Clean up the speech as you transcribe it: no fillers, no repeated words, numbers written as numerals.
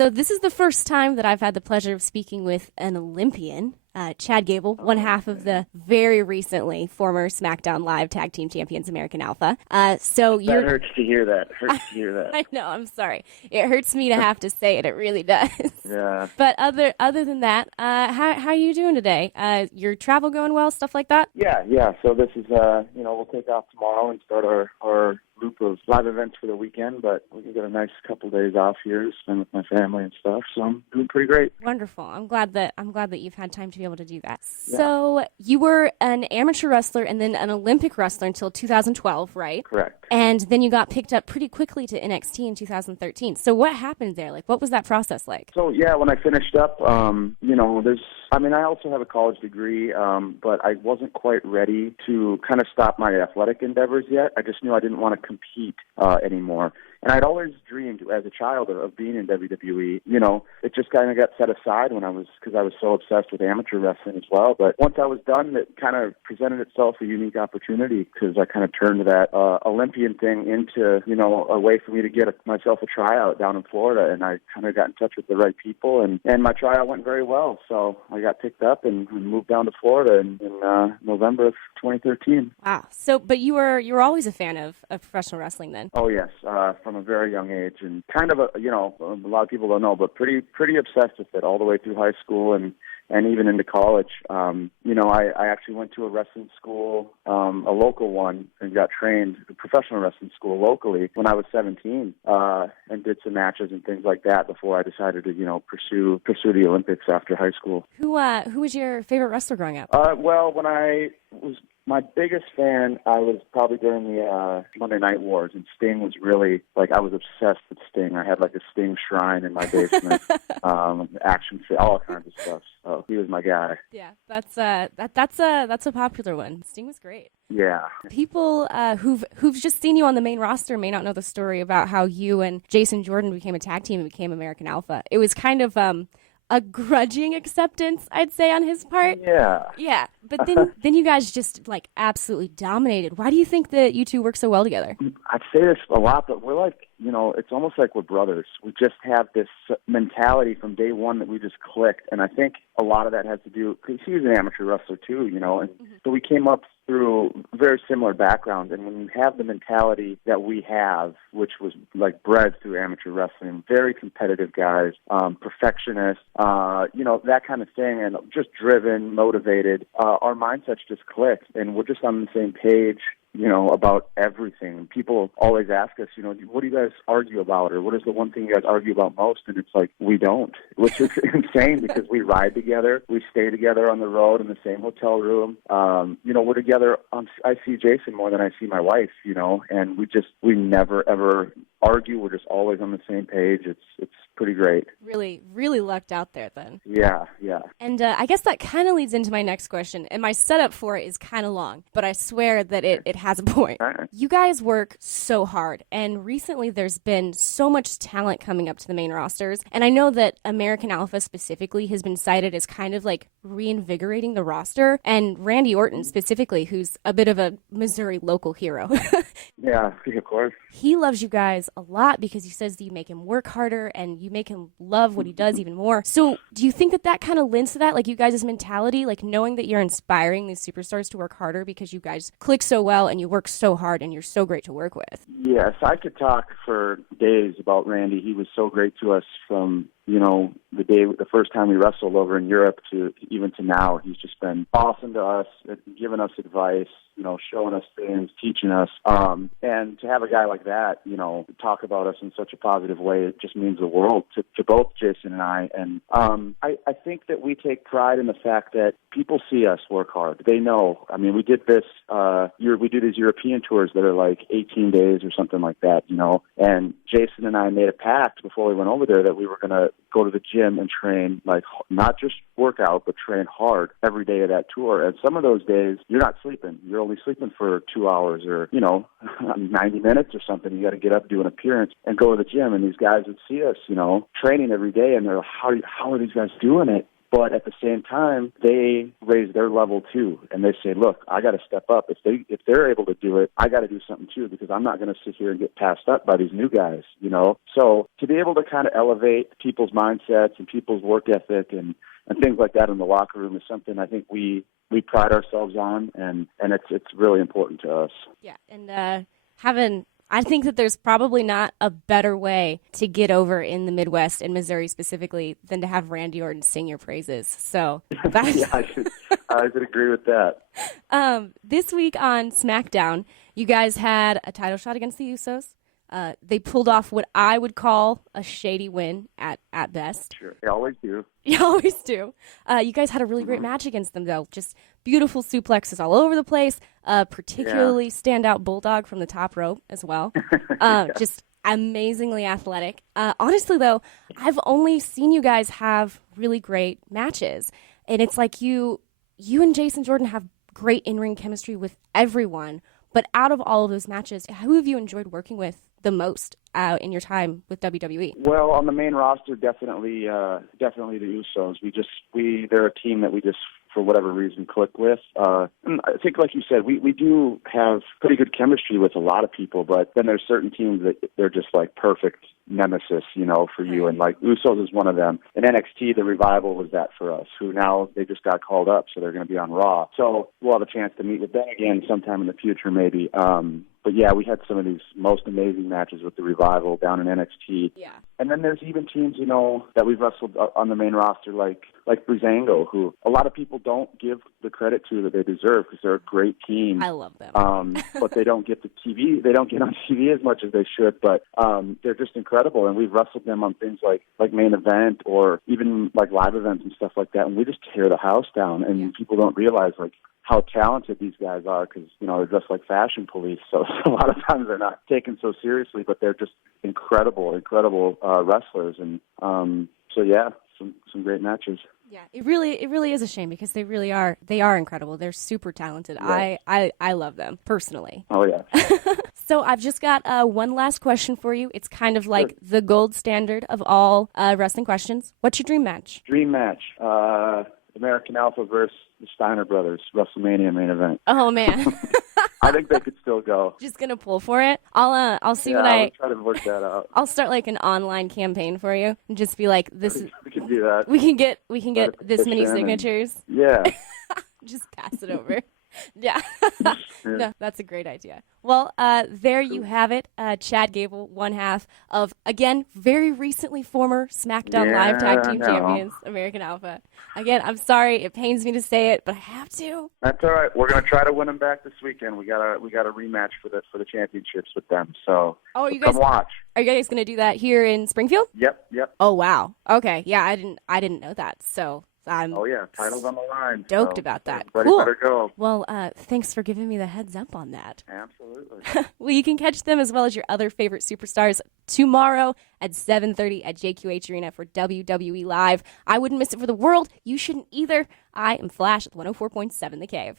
So this is the first time that I've had the pleasure of speaking with an Olympian. Chad Gable, one half of the very recently former SmackDown Live Tag Team Champions American Alpha. That hurts to hear that. I know, I'm sorry. It hurts me to have to say it. It really does. Yeah. But other than that, how are you doing today? Your travel going well, stuff like that? Yeah. So this is, we'll take off tomorrow and start our loop of live events for the weekend, but we can get a nice couple days off here to spend with my family and stuff. So I'm doing pretty great. Wonderful. I'm glad that you've had time to be able to do that. Yeah. So you were an amateur wrestler and then an Olympic wrestler until 2012, right? Correct. And then you got picked up pretty quickly to NXT in 2013. So what happened there? Like, what was that process like? So, yeah, when I finished up, I also have a college degree, but I wasn't quite ready to kind of stop my athletic endeavors yet. I just knew I didn't want to compete anymore. And I'd always dreamed as a child of being in WWE. You know, it just kind of got set aside because I was so obsessed with amateur wrestling as well. But once I was done, it kind of presented itself a unique opportunity because I kind of turned that Olympian thing into, a way for me to get myself a tryout down in Florida. And I kind of got in touch with the right people, and my tryout went very well. So I got picked up and moved down to Florida in November of 2013. Wow. So, but you were always a fan of professional wrestling then? Oh, yes. From a very young age, and kind of a lot of people don't know, but pretty obsessed with it all the way through high school and even into college. I actually went to a wrestling school, a local one, and got trained a professional wrestling school locally when I was 17, and did some matches and things like that before I decided to pursue the Olympics after high school. Who was your favorite wrestler growing up? Well, when I was my biggest fan, I was probably during the Monday Night Wars, and Sting was really, I was obsessed with Sting. I had, a Sting shrine in my basement, action, all kinds of stuff. So he was my guy. Yeah, that's a popular one. Sting was great. Yeah. People who've just seen you on the main roster may not know the story about how you and Jason Jordan became a tag team and became American Alpha. It was kind of a grudging acceptance, I'd say, on his part. Yeah. Yeah. But then you guys just absolutely dominated. Why do you think that you two work so well together? I'd say this a lot, but we're it's almost like we're brothers. We just have this mentality from day one that we just clicked. And I think a lot of that has to do, because he was an amateur wrestler too, and so we came up through very similar backgrounds. And when you have the mentality that we have, which was bred through amateur wrestling, very competitive guys, perfectionists, that kind of thing, and just driven, motivated, our mindsets just clicked, and we're just on the same page, about everything. People always ask us, what do you guys argue about, or what is the one thing you guys argue about most? And it's we don't, which is insane because we ride together, we stay together on the road in the same hotel room. We're together. I see Jason more than I see my wife, and we never ever argue. We're just always on the same page. It's pretty great. Really, really lucked out there then. Yeah. And I guess that kind of leads into my next question. And my setup for it is kind of long, but I swear that it has a point. Right. You guys work so hard, and recently there's been so much talent coming up to the main rosters. And I know that American Alpha specifically has been cited as kind of reinvigorating the roster. And Randy Orton specifically, who's a bit of a Missouri local hero. Yeah, of course. He loves you guys a lot because he says that you make him work harder and you make him love what he does even more. So do you think that kind of lends to that, you guys' mentality, knowing that you're inspiring these superstars to work harder because you guys click so well and you work so hard and you're so great to work with? Yes, I could talk for days about Randy. He was so great to us from the first time we wrestled over in Europe to even to now. He's just been awesome to us, giving us advice, showing us things, teaching us. And to have a guy like that, talk about us in such a positive way, it just means the world to both Jason and I. And I think that we take pride in the fact that people see us work hard. They know. I mean, we did this, we do these European tours that are 18 days or something like that, and Jason and I made a pact before we went over there that we were going to go to the gym and train, not just work out, but train hard every day of that tour. And some of those days, you're not sleeping. You're only sleeping for 2 hours or, 90 minutes or something. You got to get up, do an appearance, and go to the gym. And these guys would see us, training every day, and they're like, how are these guys doing it? But at the same time, they raise their level too, and they say, "Look, I got to step up. If they're able to do it, I got to do something too, because I'm not going to sit here and get passed up by these new guys." So to be able to kind of elevate people's mindsets and people's work ethic and things like that in the locker room is something I think we pride ourselves on, and it's really important to us. Yeah, and I think that there's probably not a better way to get over in the Midwest and Missouri specifically than to have Randy Orton sing your praises. So that's... Yeah, I should agree with that. This week on SmackDown, you guys had a title shot against the Usos. They pulled off what I would call a shady win at best. Sure, they always do. You always do. You guys had a really great match against them, though. Just beautiful suplexes all over the place. Particularly standout bulldog from the top rope as well. Just amazingly athletic. Honestly, though, I've only seen you guys have really great matches. And it's like you and Jason Jordan have great in-ring chemistry with everyone. But out of all of those matches, who have you enjoyed working with the most in your time with WWE? Well, on the main roster, definitely the Usos. They're a team that we just, for whatever reason, click with. And I think, like you said, we do have pretty good chemistry with a lot of people, but then there's certain teams that they're just like perfect nemesis, for you. And like Usos is one of them. In NXT, the Revival was that for us, who now they just got called up, so they're going to be on Raw. So we'll have a chance to meet with them again sometime in the future, maybe. But yeah, we had some of these most amazing matches with the Revival down in NXT. Yeah. And then there's even teams, that we've wrestled on the main roster, like Breezango, who a lot of people don't give the credit to that they deserve, because they're a great team. I love them. But they don't get the TV. They don't get on TV as much as they should. But they're just incredible, and we've wrestled them on things like main event or even like live events and stuff like that. And we just tear the house down, and people don't realize how talented these guys are, because they're just like fashion police. So a lot of times they're not taken so seriously, but they're just incredible wrestlers. And so yeah, some great matches. Yeah, it really is a shame, because they are incredible. They're super talented. Yeah. I love them personally. Oh yeah. So I've just got one last question for you. It's kind of like the gold standard of all wrestling questions. What's your dream match? Dream match. American Alpha versus the Steiner Brothers, WrestleMania main event. Oh man. I think they could still go. Just gonna pull for it. I'll see what I'll try to work that out. I'll start like an online campaign for you and just be like, this. We can do that. We can get this many signatures. Yeah. Just pass it over. Yeah. No, that's a great idea. Well, there you have it. Chad Gable, one half of, again, very recently former SmackDown Live Tag Team Champions, American Alpha. Again, I'm sorry, it pains me to say it, but I have to. That's all right. We're going to try to win them back this weekend. We got a rematch for the championships with them. So come watch. Are you guys going to do that here in Springfield? Yep. Oh wow. Okay. Yeah, I didn't know that. So oh yeah, titles on the line. Stoked about that. Everybody better go. Well, thanks for giving me the heads up on that. Absolutely. Well, you can catch them as well as your other favorite superstars tomorrow at 7:30 at JQH Arena for WWE Live. I wouldn't miss it for the world. You shouldn't either. I am Flash at 104.7 The Cave.